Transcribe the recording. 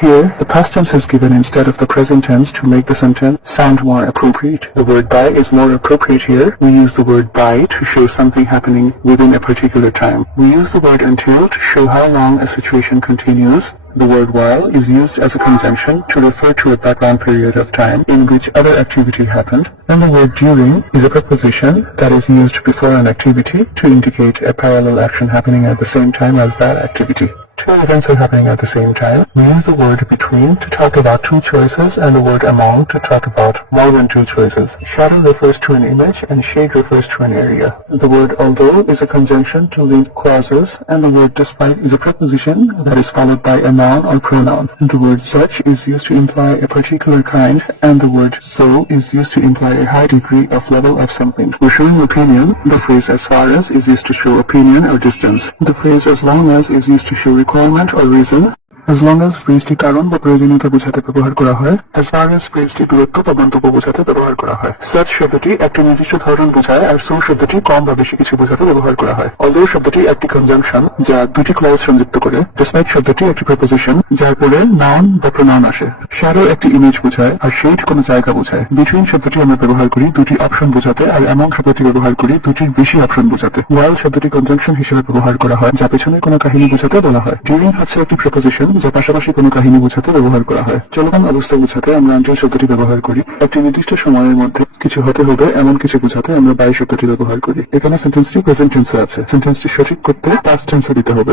Here, the past tense is given instead of the present tense to make the sentence sound more appropriate. The word by is more appropriate here. We use the word by to show something happening within a particular time. We use the word until to show how long a situation continues. The word while is used as a conjunction to refer to a background period of time in which other activity happened. And the word during is a preposition that is used before an activity to indicate a parallel action happening at the same time as that activity. Two events are happening at the same time. We use the word between to talk about two choices and the word among to talk about more than two choices. Shadow refers to an image and shade refers to an area. The word although is a conjunction to link clauses and the word despite is a preposition that is followed by a noun or pronoun. The word such is used to imply a particular kind and the word so is used to imply a high degree of level of something. For showing opinion, the phrase as far as is used to show opinion or distance. The phrase as long as is used to show requirement or reason. As long as ফ্রেজটি কারণ বা প্রয়োজনীয়তা বোঝাতে ব্যবহার করা হয়, as far as ফ্রেজটি দূরত্ব বা গন্তব্য বোঝাতে ব্যবহার করা হয়। Such শব্দটি একটি নির্দিষ্ট ধরন বোঝায় আর so শব্দটি কম বা বেশি কিছু বোঝাতে ব্যবহার করা হয়। Although শব্দটি একটি কনজাংশন যা দুটি ক্লজ সংযুক্ত করে, despite শব্দটি একটি preposition যার পরে নাউন বা প্রোনাউন আসে। শ্যাডো একটি ইমেজ বোঝায় আর শেড কোনো জায়গা বোঝায়। বিটুইন শব্দটি আমরা ব্যবহার করি দুটি অপশন বোঝাতে আর এমন শব্দটি ব্যবহার করি দুটির বেশি অপশন বোঝাতে। While শব্দটি কনজাংশন হিসেবে ব্যবহার করা হয়, যা পেছনে কোনো কাহিনী বোঝাতে বলা হয়। ডিউরিং হচ্ছে একটি preposition যা পাশাপাশি কোনো কাহিনী বোঝাতে ব্যবহার করা হয়। চলমান অবস্থা বোঝাতে আমরা আঞ্চল শব্দটি ব্যবহার করি। একটি নির্দিষ্ট সময়ের মধ্যে কিছু হতে হবে এমন কিছু বোঝাতে আমরা বাই শব্দটি ব্যবহার করি। এখানে সেন্টেন্সটি প্রেজেন্ট টেন্সে আছে। সেন্টেন্সটি সঠিক করতে পাস্ট টেন্সে দিতে হবে।